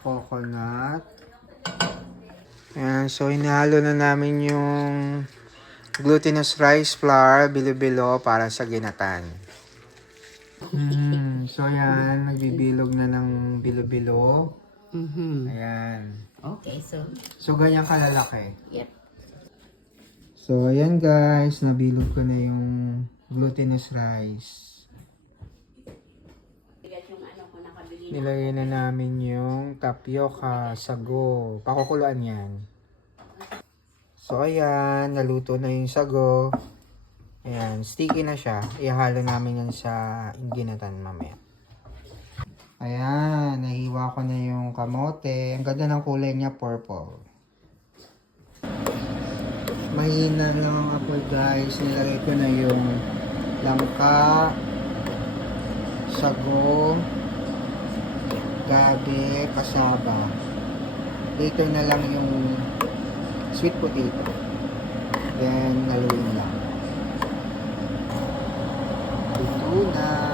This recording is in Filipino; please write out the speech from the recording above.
coconut. Ayan, so hinahalo na namin yung glutinous rice flour, bilo-bilo para sa ginatan. So ayan, nagbibilog na ng bilo-bilo. Ayan. Okay, So ganyan kalalaki. yep. So ayan guys, nabilog ko na yung glutinous rice. Nilagay na namin yung tapioca, sago. Pakukuluan yan. So ayan, naluto na yung sago. Ayan, sticky na siya. Ihalo namin yan sa ginatan mamaya. Ayan, nahiwa ko na yung kamote. Ang ganda ng kulay niya, purple. Mahina lang ang apoy guys. Nilagay ko na yung langka, sago, gabi, kasaba. Later na lang yung sweet potato. Then, haluin lang. Ito na.